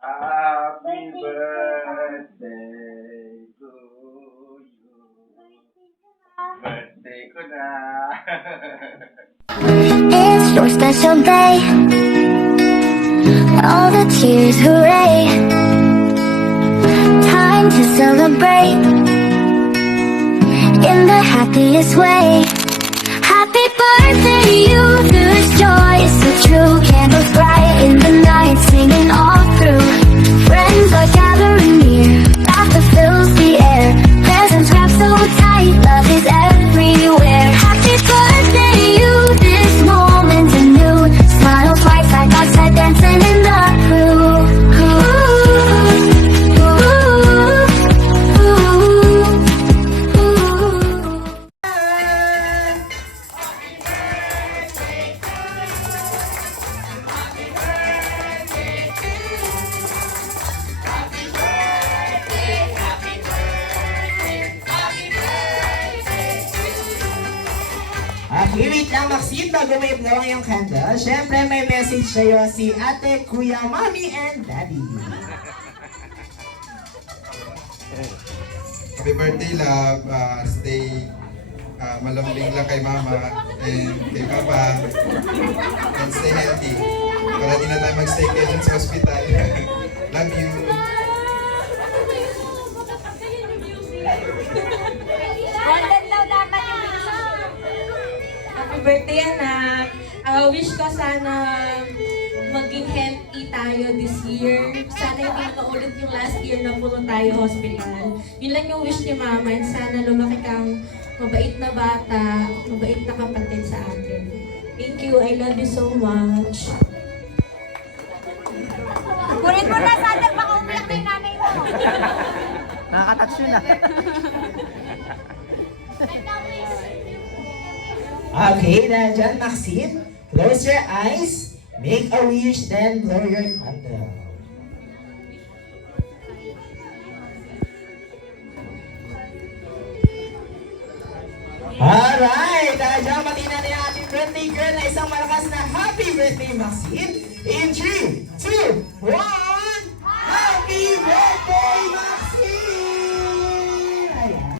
Happy birthday to you. Birthday ko na. It's your special day. All the tears, hooray. Time to celebrate in the happiest way. Happy birthday to you. This joy is so true. Candles bright in the night, singing all through. Friends are gathering near. Laughter fills the air. Presents wrapped so tight. Love is everywhere. Happy birthday to you. This moment's anew. Smiles right side by side, dancing in the crew. Okay, wait lang, Maxine, bago may blow ang iyong candle. Siyempre, may message sa'yo si ate, kuya, mommy, and daddy. Happy birthday, love. Stay malambing lang kay mama and kay papa. And stay healthy. Para di na tayo mag-staycation sa hospital. Love you. Happy birthday, anak. Wish ko sana maging healthy tayo this year. Sana hindi maulit yung last year na puro tayo hospital. Yun lang yung wish ni Mama. And sana lumaki kang mabait na bata, mabait na kapatid sa atin. Thank you. I love you so much. Kunin mo na sana, baka umiyak na yung nanay mo. Nakakatouch yun ah. Okay, nandiyan, Maxine. Close your eyes, make a wish, then blow your candle. Alright, nandiyan, patina na yung ating birthday girl na isang malakas na happy birthday, Maxine. In 3, 2, 1!